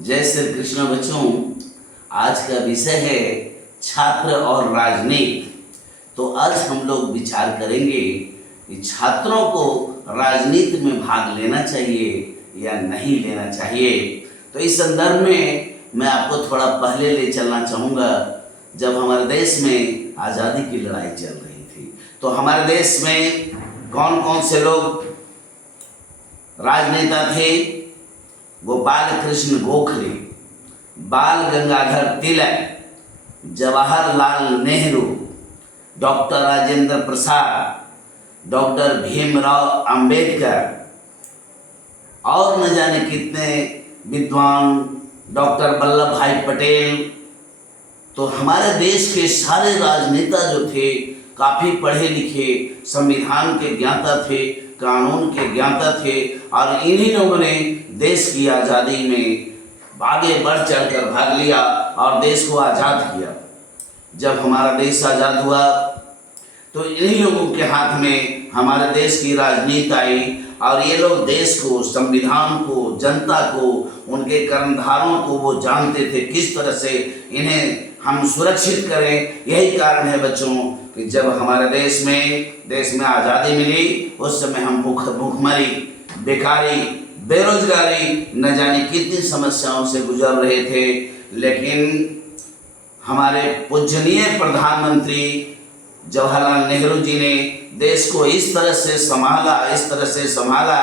जय श्री कृष्ण बच्चों। आज का विषय है छात्र और राजनीति। तो आज हम लोग विचार करेंगे कि छात्रों को राजनीति में भाग लेना चाहिए या नहीं लेना चाहिए। तो इस संदर्भ में मैं आपको थोड़ा पहले ले चलना चाहूँगा, जब हमारे देश में आज़ादी की लड़ाई चल रही थी तो हमारे देश में कौन कौन से लोग राजनेता थे। गोपाल कृष्ण गोखले, बाल गंगाधर तिलक, जवाहरलाल नेहरू, डॉक्टर राजेंद्र प्रसाद, डॉक्टर भीमराव अंबेडकर और न जाने कितने विद्वान, डॉक्टर वल्लभ भाई पटेल। तो हमारे देश के सारे राजनेता जो थे काफ़ी पढ़े लिखे, संविधान के ज्ञाता थे, कानून के ज्ञाता थे और इन्हीं लोगों ने देश की आज़ादी में आगे बढ़ चढ़कर भाग लिया और देश को आज़ाद किया। जब हमारा देश आज़ाद हुआ तो इन्हीं लोगों के हाथ में हमारे देश की राजनीति आई और ये लोग देश को, संविधान को, जनता को, उनके कर्णधारों को वो जानते थे किस तरह से इन्हें हम सुरक्षित करें। यही कारण है बच्चों कि जब हमारे देश में आज़ादी मिली उस समय हम भूखमरी, बेकारी, बेरोजगारी, न जाने कितनी समस्याओं से गुजर रहे थे। लेकिन हमारे पूजनीय प्रधानमंत्री जवाहरलाल नेहरू जी ने देश को इस तरह से संभाला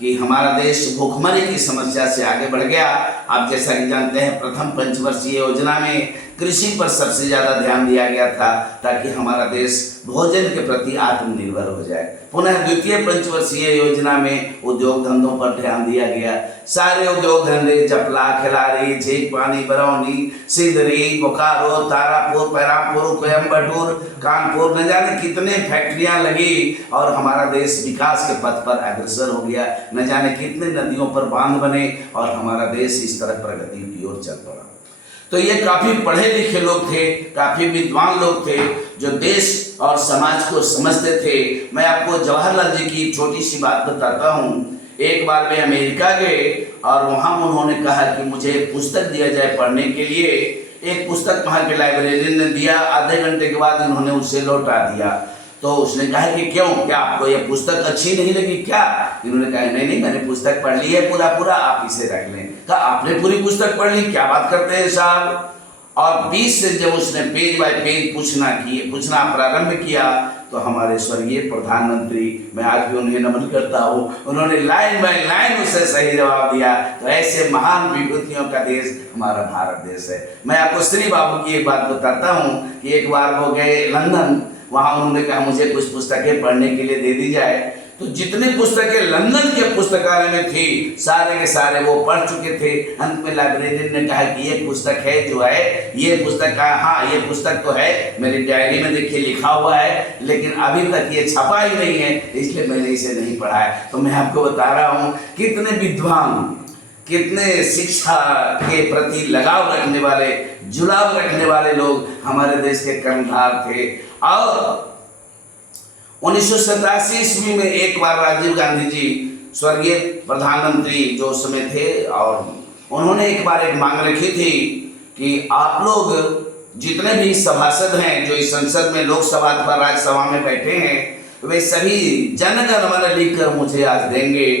कि हमारा देश भूखमरी की समस्या से आगे बढ़ गया। आप जैसा कि जानते हैं, प्रथम पंचवर्षीय योजना में कृषि पर सबसे ज़्यादा ध्यान दिया गया था ताकि हमारा देश भोजन के प्रति आत्मनिर्भर हो जाए। पुनः द्वितीय पंचवर्षीय योजना में उद्योग धंधों पर ध्यान दिया गया। सारे उद्योग धंधे, जपला, खिलाड़ी, झीक पानी, बरौनी, सिंदरी, बोकारो, तारापुर, पैरामपुर, कोयम्बटूर, कानपुर, न जाने कितने फैक्ट्रियां लगी और हमारा देश विकास के पथ पर अग्रसर हो गया। न जाने कितने नदियों पर बांध बने और हमारा देश इस तरह प्रगति की ओर चल पड़ा। तो ये काफ़ी पढ़े लिखे लोग थे, काफ़ी विद्वान लोग थे जो देश और समाज को समझते थे। मैं आपको जवाहरलाल जी की छोटी सी बात बताता हूँ। एक बार वे अमेरिका गए और वहाँ उन्होंने कहा कि मुझे पुस्तक दिया जाए पढ़ने के लिए। एक पुस्तक वहाँ के लाइब्रेरियन ने दिया। आधे घंटे के बाद इन्होंने उसे लौटा दिया। तो उसने कहा कि क्यों, क्या आपको ये पुस्तक अच्छी नहीं लगी क्या? इन्होंने कहा नहीं, मैंने पुस्तक पढ़ ली है पूरा, आप इसे रख लें। कहा आपने पूरी पुस्तक पढ़ ली, क्या बात करते हैं साहब। और 20 से जब उसने पेज बाय पेज पूछना प्रारंभ किया तो हमारे स्वर्गीय प्रधानमंत्री, मैं आज भी उन्हें नमन करता हूँ, उन्होंने लाइन बाय लाइन उसे सही जवाब दिया। तो ऐसे महान विभूतियों का देश हमारा भारत देश है। मैं आपको श्री बाबू की एक बात बताता हूँ कि एक बार वो गए लंदन, वहाँ उन्होंने कहा मुझे कुछ पुस्तकें पढ़ने के लिए दे दी जाए। तो जितनी पुस्तकें लंदन के पुस्तकालय में थी सारे के सारे वो पढ़ चुके थे। अंत में लाइब्रेरियन ने कहा कि ये पुस्तक है जो है, ये पुस्तक का, हाँ ये पुस्तक तो है, मेरी डायरी में देखिए लिखा हुआ है, लेकिन अभी तक ये छपा ही नहीं है, इसलिए मैंने इसे नहीं पढ़ा है। तो मैं आपको बता रहा हूँ कितने विद्वान, कितने शिक्षा के प्रति लगाव रखने वाले, जुड़ाव रखने वाले लोग हमारे देश के कर्णधार थे। और 1987 ईस्वी में एक बार राजीव गांधी जी, स्वर्गीय प्रधानमंत्री जो उस समय थे, और उन्होंने एक बार एक मांग रखी थी कि आप लोग जितने भी सभासद हैं जो इस संसद में, लोकसभा अथवा राज्यसभा में बैठे हैं, वे सभी जनगण मन लिखकर मुझे आज देंगे।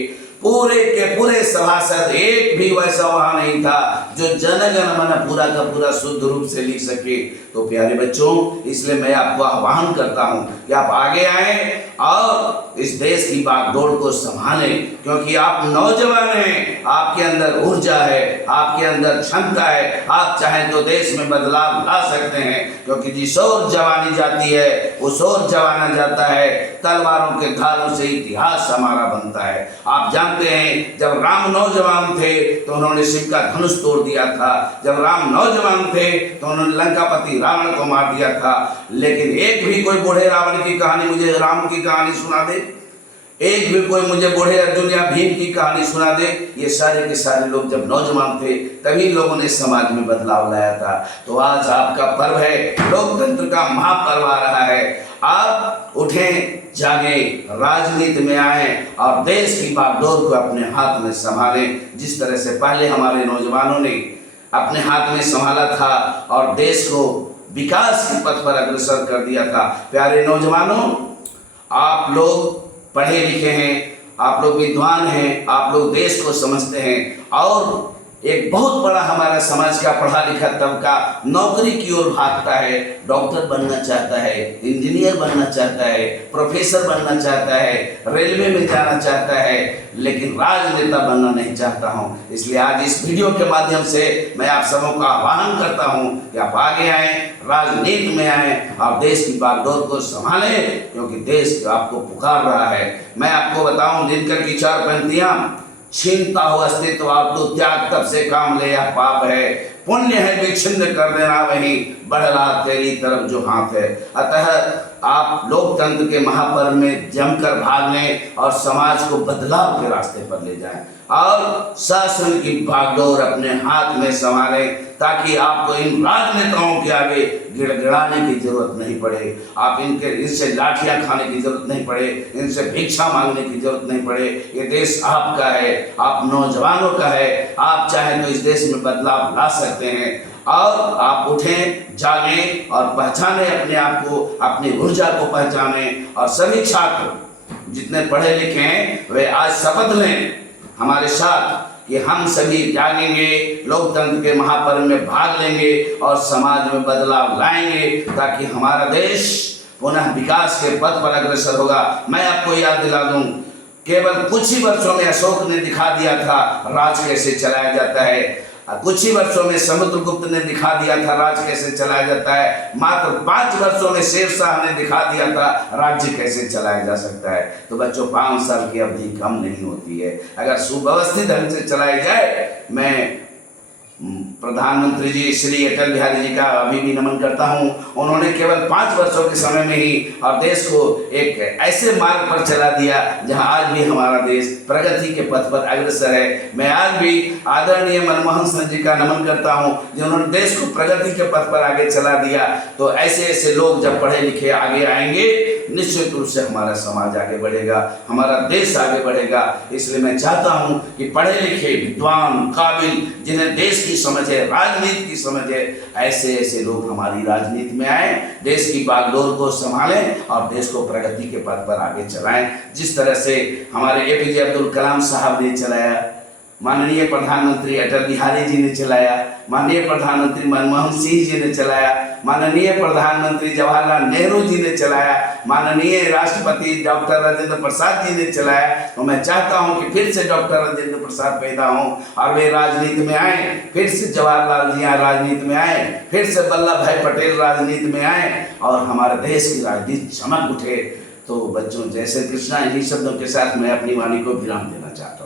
पूरे के पूरे सभासद, एक भी वैसा वहां नहीं था जो जनगण मन पूरा का पूरा शुद्ध रूप से लिख सके। तो प्यारे बच्चों, इसलिए मैं आपको आह्वान करता हूं कि आप आगे आएं और इस देश की बागडोर को संभालें, क्योंकि आप नौजवान हैं, आपके अंदर ऊर्जा है, आपके अंदर क्षमता है। आप चाहें तो देश में बदलाव ला सकते हैं, क्योंकि जिस ओर जवानी जाती है उस ओर जवाना जाता है। तलवारों के धारों से इतिहास हमारा बनता है। आप जानते हैं जब राम नौजवान थे तो उन्होंने शिव का धनुष तोड़ दिया था। जब राम नौजवान थे तो उन्होंने लंकापति रावण को मार दिया था। लेकिन एक भी कोई बूढ़े रावण की कहानी, मुझे राम की कहानी सुना दे। एक भी कोई मुझे बूढ़े अर्जुन या भीम की कहानी सुना दे। ये सारे के सारे लोग जब नौजवान थे तभी लोगों ने समाज में बदलाव लाया था। तो आज आपका पर्व है, लोकतंत्र का महापर्व आ रहा है। आप उठें, जागे, राजनीति में आए और देश की बागडोर को अपने हाथ में संभालें। जिस तरह से पहले हमारे नौजवानों ने अपने हाथ में संभाला था और देश को विकास के पथ पर अग्रसर कर दिया था। प्यारे नौजवानों, आप लोग पढ़े लिखे हैं, आप लोग विद्वान हैं, आप लोग देश को समझते हैं और एक बहुत बड़ा हमारा समाज का पढ़ा लिखा तबका नौकरी की ओर भागता है। डॉक्टर बनना चाहता है, इंजीनियर बनना चाहता है, प्रोफेसर बनना चाहता है, रेलवे में जाना चाहता है, लेकिन राजनेता बनना नहीं चाहता हूं। इसलिए आज इस वीडियो के माध्यम से मैं आप सबों का आह्वान करता हूं कि आप आगे आएं, राजनीति में आएं और देश की बागडोर को संभालें, क्योंकि देश आपको पुकार रहा है। मैं आपको बताऊं, दिनकर की 4 पंक्तियां, छीनता हो अस्तित्व आप तो त्याग तब से काम ले, यह पाप है, पुण्य है विच्छिन्न कर देना, वही बढ़ रहा तेरी तरफ जो हाथ है। अतः आप लोकतंत्र के महापर्व में जमकर भाग लें और समाज को बदलाव के रास्ते पर ले जाएं और शासन की बागडोर अपने हाथ में संभालें, ताकि आपको इन राजनेताओं के आगे गिड़गिड़ाने की जरूरत नहीं पड़े, आप इनसे लाठियां खाने की जरूरत नहीं पड़े, इनसे भिक्षा मांगने की जरूरत नहीं पड़े। ये देश आपका है, आप नौजवानों का है। आप चाहें तो इस देश में बदलाव ला सकते हैं और आप उठें, जागें और पहचानें अपने आप को, अपनी ऊर्जा को पहचानें। और सभी छात्र जितने पढ़े लिखे हैं वे आज शपथ लें हमारे साथ कि हम सभी जागेंगे, लोकतंत्र के महापर्व में भाग लेंगे और समाज में बदलाव लाएंगे, ताकि हमारा देश पुनः विकास के पथ पर अग्रसर होगा। मैं आपको याद दिला दूं, केवल कुछ ही वर्षों में अशोक ने दिखा दिया था राज कैसे चलाया जाता है। कुछ ही वर्षों में समुद्रगुप्त ने दिखा दिया था राज कैसे चलाया जाता है। मात्र 5 वर्षों में शेरशाह ने दिखा दिया था राज्य कैसे चलाया जा सकता है। तो बच्चों, 5 साल की अवधि कम नहीं होती है। अगर सुव्यवस्थित ढंग से चलाई जाए, मैं प्रधानमंत्री जी श्री अटल बिहारी जी का अभी भी नमन करता हूं। उन्होंने केवल 5 वर्षों के समय में ही और देश को एक ऐसे मार्ग पर चला दिया जहां आज भी हमारा देश प्रगति के पथ पर अग्रसर है। मैं आज भी आदरणीय मनमोहन सिंह जी का नमन करता हूं, जिन्होंने देश को प्रगति के पथ पर आगे चला दिया। तो ऐसे ऐसे लोग जब पढ़े लिखे आगे आएंगे, निश्चित रूप से हमारा समाज आगे बढ़ेगा, हमारा देश आगे बढ़ेगा। इसलिए मैं चाहता हूं कि पढ़े लिखे, विद्वान, काबिल, जिन्हें देश की समझ है, राजनीति की समझ है, ऐसे ऐसे लोग हमारी राजनीति में आए, देश की बागडोर को संभालें और देश को प्रगति के पथ पर आगे चलाएं। जिस तरह से हमारे एपीजे अब्दुल कलाम साहब ने चलाया, माननीय प्रधानमंत्री अटल बिहारी जी ने चलाया, माननीय प्रधानमंत्री मनमोहन सिंह जी ने चलाया, माननीय प्रधानमंत्री जवाहरलाल नेहरू जी ने चलाया, माननीय राष्ट्रपति डॉक्टर राजेंद्र प्रसाद जी ने चलाया। तो मैं चाहता हूं कि फिर से डॉक्टर राजेंद्र प्रसाद पैदा हों और वे राजनीति में आए, फिर से जवाहरलाल जी राजनीति में आए, फिर से वल्लभ भाई पटेल राजनीति में आए और हमारे देश की राजनीति चमक उठे। तो बच्चों, जय श्री कृष्णा। इन्हीं शब्दों के साथ मैं अपनी वाणी को विराम देना चाहता हूँ।